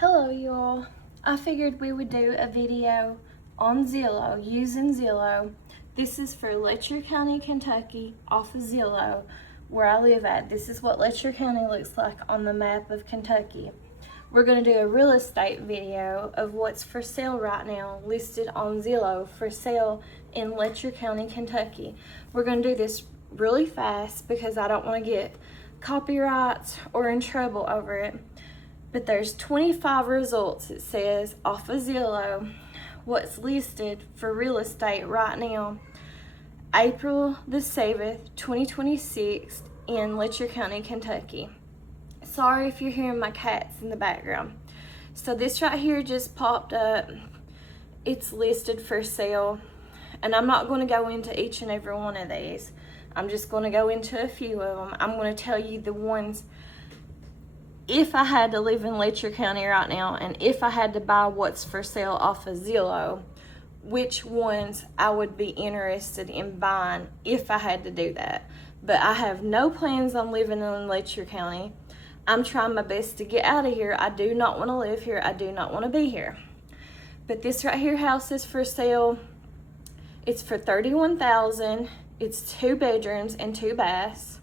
Hello y'all. I figured we would do a video on Zillow, using Zillow. This is for Letcher County, Kentucky, off of Zillow, where I live at. This is what Letcher County looks like on the map of Kentucky. We're going to do a real estate video of what's for sale right now, listed on Zillow for sale in Letcher County, Kentucky. We're going to do this really fast because I don't want to get copyrights or in trouble over it. But there's 25 results, it says, off of Zillow, what's listed for real estate right now, April the 7th, 2026, in Letcher County, Kentucky. Sorry if you're hearing my cats in the background. So this right here just popped up. It's listed for sale. And I'm not going to go into each and every one of these. I'm just going to go into a few of them. I'm going to tell you the ones. If I had to live in Letcher County right now, and if I had to buy what's for sale off of Zillow, which ones I would be interested in buying if I had to do that. But I have no plans on living in Letcher County. I'm trying my best to get out of here. I do not want to live here. I do not want to be here. But this right here house is for sale. It's for $31,000. It's 2 bedrooms and 2 baths.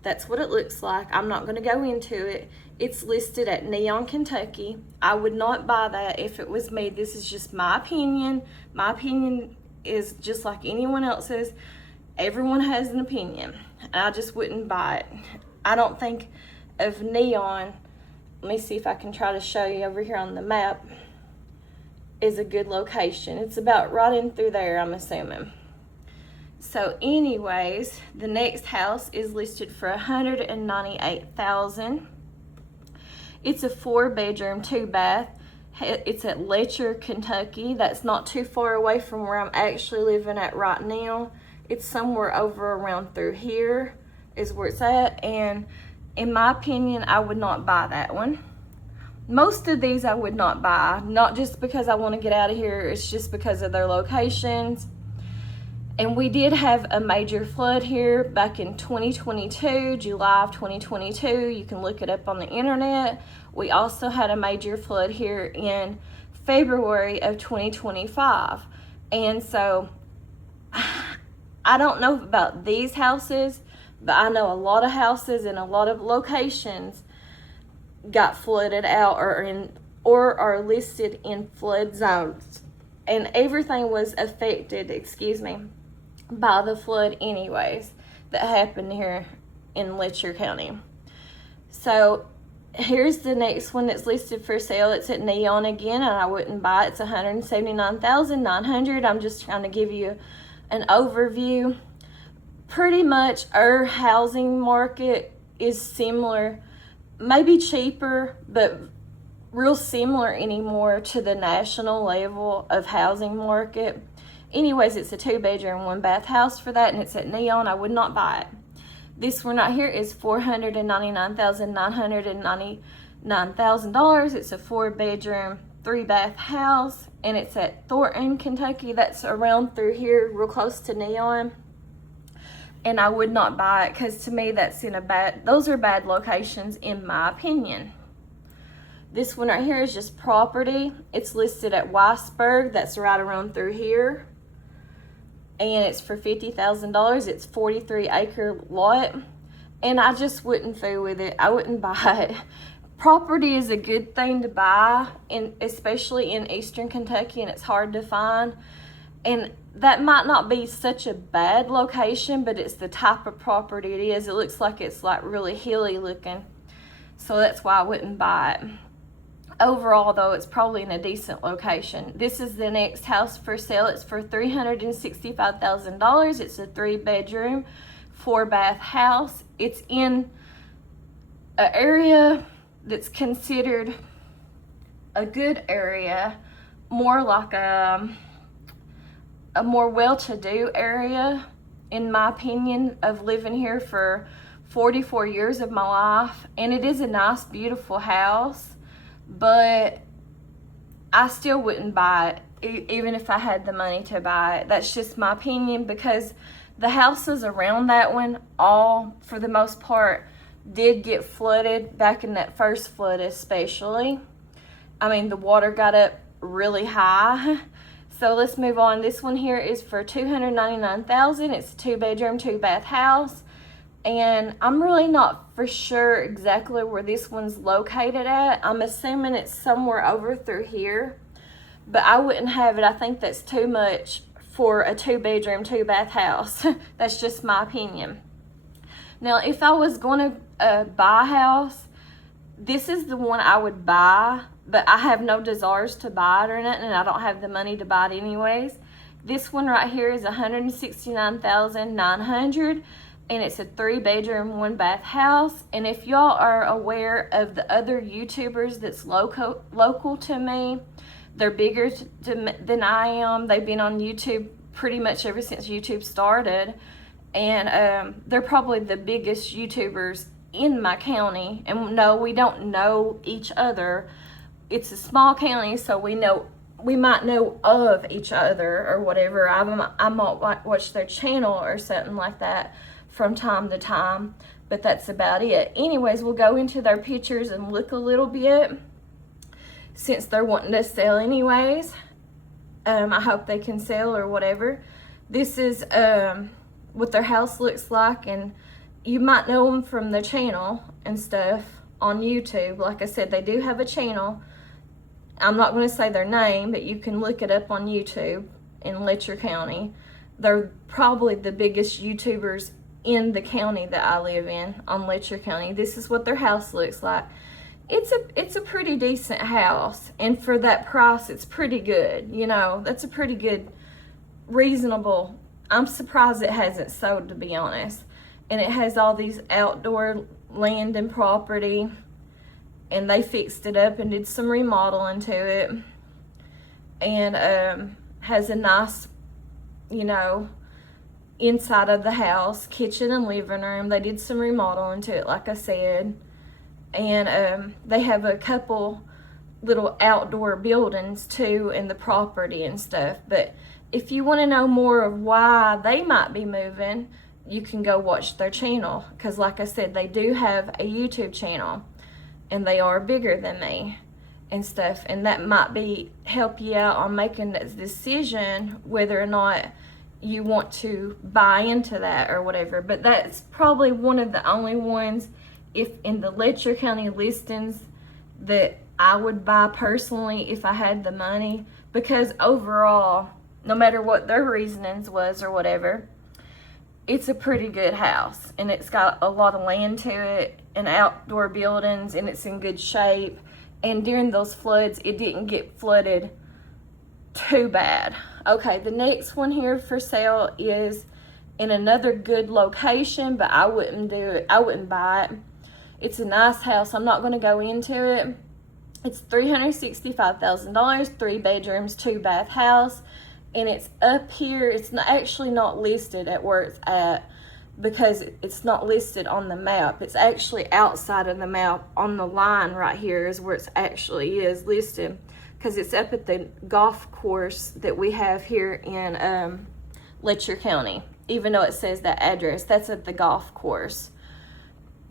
That's what it looks like. I'm not going to go into it. It's listed at Neon, Kentucky. I would not buy that if it was me. This is just my opinion. My opinion is just like anyone else's. Everyone has an opinion. I just wouldn't buy it. I don't think of Neon. Let me see if I can try to show you over here on the map. Is a good location. It's about right in through there, I'm assuming. So anyways, the next house is listed for $198,000. It's a 4 bedroom, 2 bath. It's at Letcher, Kentucky. That's not too far away from where I'm actually living at right now. It's somewhere over around through here is where it's at. And in my opinion, I would not buy that one. Most of these I would not buy, not just because I want to get out of here. It's just because of their locations. And we did have a major flood here back in 2022, July of 2022. You can look it up on the internet. We also had a major flood here in February of 2025. And so I don't know about these houses, but I know a lot of houses in a lot of locations got flooded out or are listed in flood zones. And everything was affected, by the flood anyways that happened here in Letcher County. So here's the next one that's listed for sale. It's at Neon again, and I wouldn't buy it. It's $179,900. I'm just trying to give you an overview. Pretty much our housing market is similar, maybe cheaper, but real similar anymore to the national level of housing market. Anyways, it's a 2 bedroom, 1 bath house for that, and it's at Neon. I would not buy it. This one right here is $499,999. It's a 4 bedroom, 3 bath house, and it's at Thornton, Kentucky. That's around through here, real close to Neon. And I would not buy it because to me those are bad locations in my opinion. This one right here is just property. It's listed at Weisberg. That's right around through here. And it's for $50,000. It's 43-acre lot. And I just wouldn't fool with it. I wouldn't buy it. Property is a good thing to buy, especially in Eastern Kentucky, and it's hard to find. And that might not be such a bad location, but it's the type of property it is. It looks like it's like really hilly looking. So that's why I wouldn't buy it. Overall, though, it's probably in a decent location. This is the next house for sale. It's for $365,000. It's a 3 bedroom, 4 bath house. It's in an area that's considered a good area, more like a more well-to-do area, in my opinion, of living here for 44 years of my life. And it is a nice, beautiful house. But I still wouldn't buy it, even if I had the money to buy it. That's just my opinion, because the houses around that one, all, for the most part, did get flooded back in that first flood especially. I mean, the water got up really high. So let's move on. This one here is for $299,000. It's a 2-bedroom, 2-bath house. And I'm really not for sure exactly where this one's located at. I'm assuming it's somewhere over through here, but I wouldn't have it. I think that's too much for a 2-bedroom, 2-bath house. That's just my opinion. Now, if I was going to buy a house, this is the one I would buy, but I have no desires to buy it or nothing, and I don't have the money to buy it anyways. This one right here is $169,900, and it's a 3-bedroom, 1-bath house. And if y'all are aware of the other YouTubers that's local to me, they're bigger than I am. They've been on YouTube pretty much ever since YouTube started, and they're probably the biggest YouTubers in my county. And no, we don't know each other. It's a small county, so we might know of each other or whatever. I might watch their channel or something like that from time to time, but that's about it. Anyways, we'll go into their pictures and look a little bit, since they're wanting to sell anyways. I hope they can sell or whatever. This is what their house looks like, and you might know them from the channel and stuff on YouTube. Like I said, they do have a channel. I'm not going to say their name, but you can look it up on YouTube in Letcher County. They're probably the biggest YouTubers in the county that I live in, on Letcher County. This is what their house looks like. It's a pretty decent house, and for that price, it's pretty good. You know, that's a pretty good, reasonable. I'm surprised it hasn't sold, to be honest. And it has all these outdoor land and property, and they fixed it up and did some remodeling to it, and has a nice, you know, inside of the house, kitchen and living room. They did some remodeling to it, like I said. And they have a couple little outdoor buildings too in the property and stuff. But if you want to know more of why they might be moving, you can go watch their channel, because like I said, they do have a YouTube channel, and they are bigger than me and stuff, and that might be help you out on making that decision whether or not you want to buy into that or whatever. But that's probably one of the only ones, if in the Letcher County listings, that I would buy personally if I had the money, because overall, no matter what their reasonings was or whatever, it's a pretty good house, and it's got a lot of land to it and outdoor buildings, and it's in good shape. And during those floods, it didn't get flooded too bad. Okay, the next one here for sale is in another good location, but I wouldn't do it. I wouldn't buy it. It's a nice house. I'm not going to go into it. It's $365,000, 3 bedrooms, 2-bath house, and it's up here. It's actually not listed at where it's at, because it's not listed on the map. It's actually outside of the map. On the line right here is where it actually is listed, because it's up at the golf course that we have here in Letcher County. Even though it says that address, that's at the golf course.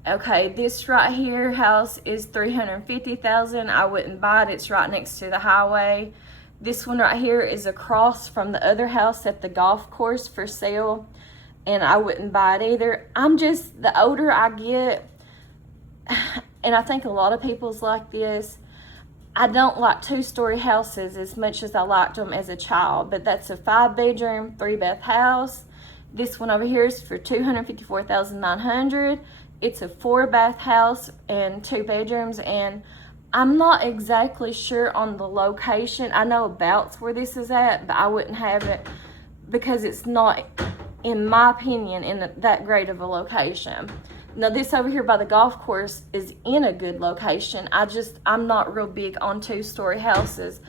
Okay, this right here house is $350,000. I wouldn't buy it. It's right next to the highway. This one right here is across from the other house at the golf course for sale, and I wouldn't buy it either. I'm just, the older I get, and I think a lot of people's like this, I don't like 2-story houses as much as I liked them as a child. But that's a 5-bedroom, 3-bath house. This one over here is for $254,900. It's a 4-bath house and 2 bedrooms, and I'm not exactly sure on the location. I know about where this is at, but I wouldn't have it because it's not, in my opinion, in that great of a location. Now this over here by the golf course is in a good location. I'm not real big on 2-story houses.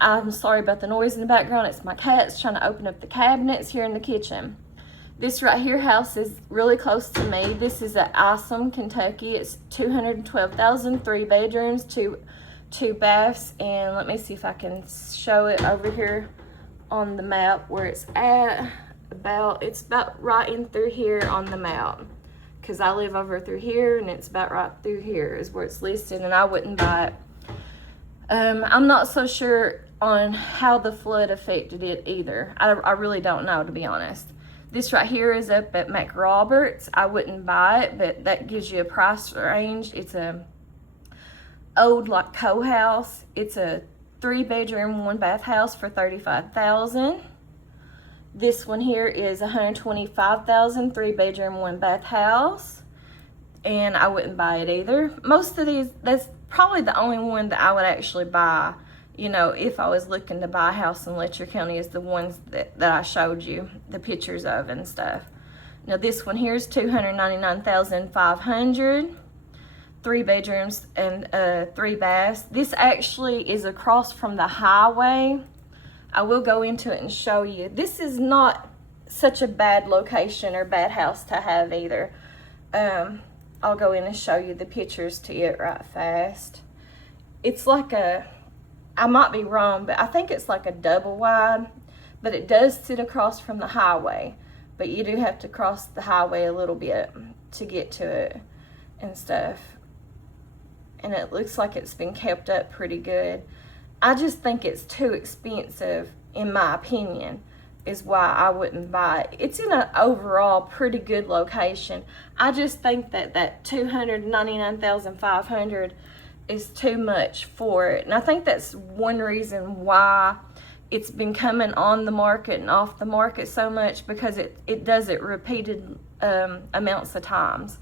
I'm sorry about the noise in the background. It's my cats trying to open up the cabinets here in the kitchen. This right here house is really close to me. This is at Isom, Kentucky. It's $212,000, 3 bedrooms, 2 baths, and let me see if I can show it over here on the map where it's at. It's about right in through here on the map, because I live over through here, and it's about right through here is where it's listed, and I wouldn't buy it. I'm not so sure on how the flood affected it either. I really don't know, to be honest. This right here is up at McRoberts. I wouldn't buy it, but that gives you a price range. It's a old like co-house. It's a 3-bedroom, 1-bath house for $35,000. This one here is $125,000, 3-bedroom, 1-bath house, and I wouldn't buy it either. Most of these, that's probably the only one that I would actually buy, you know, if I was looking to buy a house in Letcher County, is the ones that I showed you the pictures of and stuff. Now this one here is $299,500, 3 bedrooms and 3 baths. This actually is across from the highway. I will go into it and show you. This is not such a bad location or bad house to have either. I'll go in and show you the pictures to it right fast. It's like a, I might be wrong, but I think it's like a double wide, but it does sit across from the highway. But you do have to cross the highway a little bit to get to it and stuff. And it looks like it's been kept up pretty good. I just think it's too expensive, in my opinion, is why I wouldn't buy it. It's in an overall pretty good location. I just think that $299,500 is too much for it. And I think that's one reason why it's been coming on the market and off the market so much, because it does it repeated amounts of times.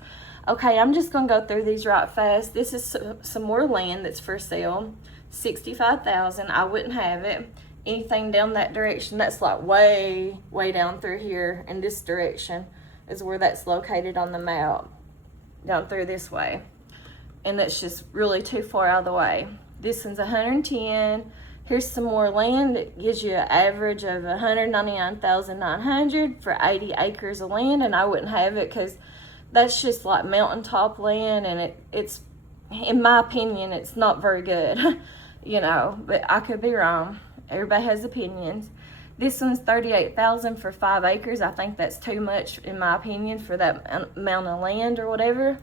Okay, I'm just gonna go through these right fast. This is some more land that's for sale. $65,000, I wouldn't have it. Anything down that direction, that's like way down through here in this direction is where that's located on the map, down through this way. And that's just really too far out of the way. This one's 110. Here's some more land that gives you an average of $199,900 for 80 acres of land, and I wouldn't have it because that's just like mountaintop land, and it's, in my opinion, it's not very good, you know, but I could be wrong. Everybody has opinions. This one's $38,000 for 5 acres. I think that's too much, in my opinion, for that amount of land or whatever.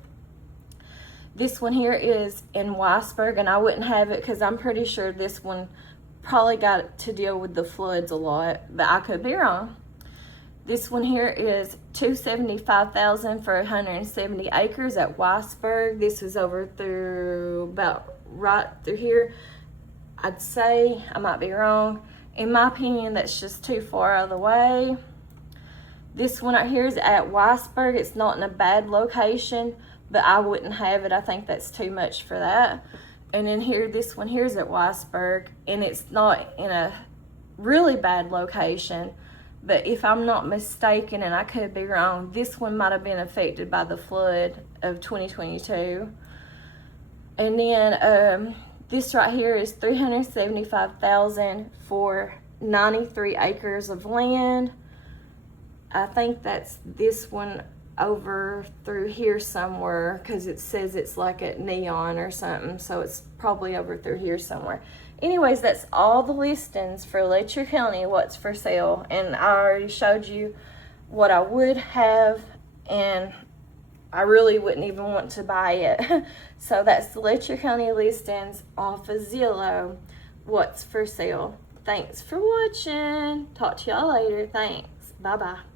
This one here is in Weisberg, and I wouldn't have it because I'm pretty sure this one probably got to deal with the floods a lot, but I could be wrong. This one here is $275,000 for 170 acres at Weisberg. This is over through about right through here. I'd say, I might be wrong. In my opinion, that's just too far out of the way. This one right here is at Weisberg. It's not in a bad location, but I wouldn't have it. I think that's too much for that. And then here, this one here is at Weisberg, and it's not in a really bad location. But if I'm not mistaken, and I could be wrong, this one might have been affected by the flood of 2022. And then this right here is $375,000 for 93 acres of land. I think that's this one over through here somewhere, because it says it's like at Neon or something, so it's probably over through here somewhere. Anyways, that's all the listings for Letcher County, what's for sale, and I already showed you what I would have, and I really wouldn't even want to buy it. So that's the Letcher County listings off of Zillow, what's for sale. Thanks for watching. Talk to y'all later. Thanks. Bye-bye.